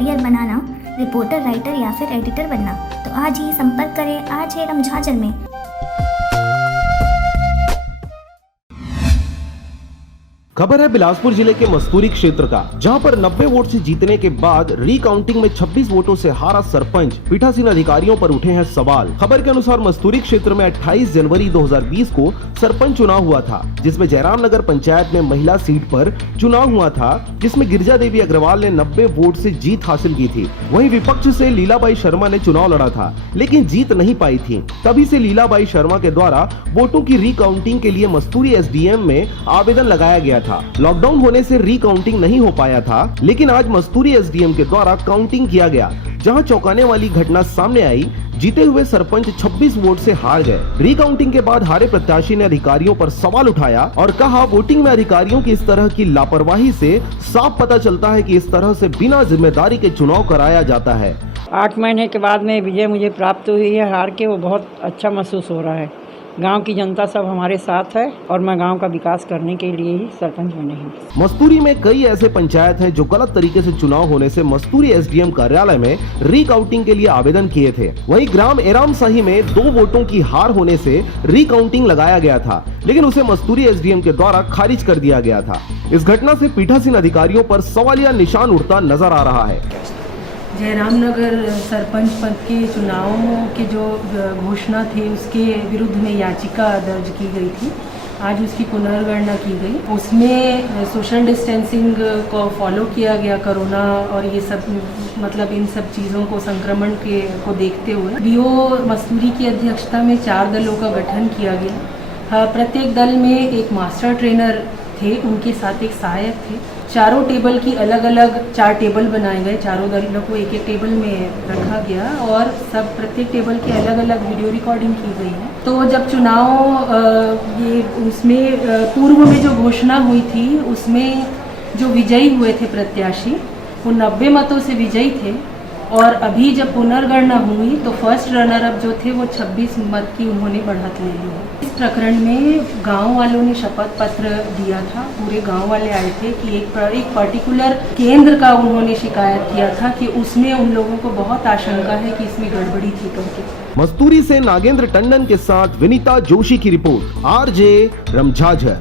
Career बनाना, reporter, writer या फिर editor बनना, तो आज ही संपर्क करें आज है रमझाझर में। खबर है बिलासपुर जिले के मस्तूरी क्षेत्र का, जहां पर 90 वोट से जीतने के बाद रिकाउंटिंग में 26 वोटों से हारा सरपंच पीठासीन अधिकारियों पर उठे हैं सवाल। खबर के अनुसार मस्तूरी क्षेत्र में 28 जनवरी 2020 को सरपंच चुनाव हुआ था, जिसमें जयराम नगर पंचायत में महिला सीट पर चुनाव हुआ था, जिसमें गिरिजा देवी अग्रवाल ने 90 वोट से जीत हासिल की थी। वहीं विपक्ष से लीलाबाई शर्मा ने चुनाव लड़ा था, लेकिन जीत नहीं पाई थी। तभी से लीलाबाई शर्मा के द्वारा वोटों की रिकाउंटिंग के लिए मस्तूरी एसडीएम में आवेदन लगाया गया था। लॉकडाउन होने से रिकाउंटिंग नहीं हो पाया था, लेकिन आज मस्तूरी एसडीएम के द्वारा काउंटिंग किया गया, जहां चौंकाने वाली घटना सामने आई। जीते हुए सरपंच 26 वोट से हार गए। रिकाउंटिंग के बाद हारे प्रत्याशी ने अधिकारियों पर सवाल उठाया और कहा, वोटिंग में अधिकारियों की इस तरह की लापरवाही से साफ पता चलता है कि इस तरह से बिना जिम्मेदारी के चुनाव कराया जाता है। 8 महीने के बाद में विजय मुझे प्राप्त हुई है। हार के वो बहुत अच्छा महसूस हो रहा है। गांव की जनता सब हमारे साथ है और मैं गांव का विकास करने के लिए ही सरपंच बनी हूँ। मस्तूरी में कई ऐसे पंचायत हैं जो गलत तरीके से चुनाव होने से मस्तूरी एसडीएम कार्यालय में रिकाउंटिंग के लिए आवेदन किए थे। वहीं ग्राम एराम शाही में 2 वोटों की हार होने से रिकाउंटिंग लगाया गया था, लेकिन उसे मस्तूरी एसडीएम के द्वारा खारिज कर दिया गया था। इस घटना से पीठासीन अधिकारियों पर सवालिया निशान उठता नजर आ रहा है। जयराम नगर सरपंच पद के चुनावों की जो घोषणा थी, उसके विरुद्ध में याचिका दर्ज की गई थी। आज उसकी पुनर्गणना की गई। उसमें सोशल डिस्टेंसिंग को फॉलो किया गया, कोरोना और ये सब मतलब इन सब चीज़ों को संक्रमण को देखते हुए बीओ मस्तूरी की अध्यक्षता में 4 दलों का गठन किया गया। प्रत्येक दल में एक मास्टर ट्रेनर थे, उनके साथ एक सहायक थे। चारों टेबल की अलग अलग 4 टेबल बनाए गए, चारों दलों को एक टेबल में रखा गया और सब प्रत्येक टेबल की अलग अलग वीडियो रिकॉर्डिंग की गई है। तो जब चुनाव ये उसमें पूर्व में जो घोषणा हुई थी, उसमें जो विजयी हुए थे प्रत्याशी, वो 90 मतों से विजयी थे और अभी जब पुनर्गणना हुई तो फर्स्ट रनर अप जो थे वो 26 मत की उन्होंने बढ़त ले ली है। इस प्रकरण में गांव वालों ने शपथ पत्र दिया था। पूरे गांव वाले आए थे कि एक पर्टिकुलर केंद्र का उन्होंने शिकायत किया था कि उसमें उन लोगों को बहुत आशंका है कि इसमें गड़बड़ी थी करके। मस्तूरी से नागेंद्र टंडन के साथ विनीता जोशी की रिपोर्ट, आरजे रमझाझर।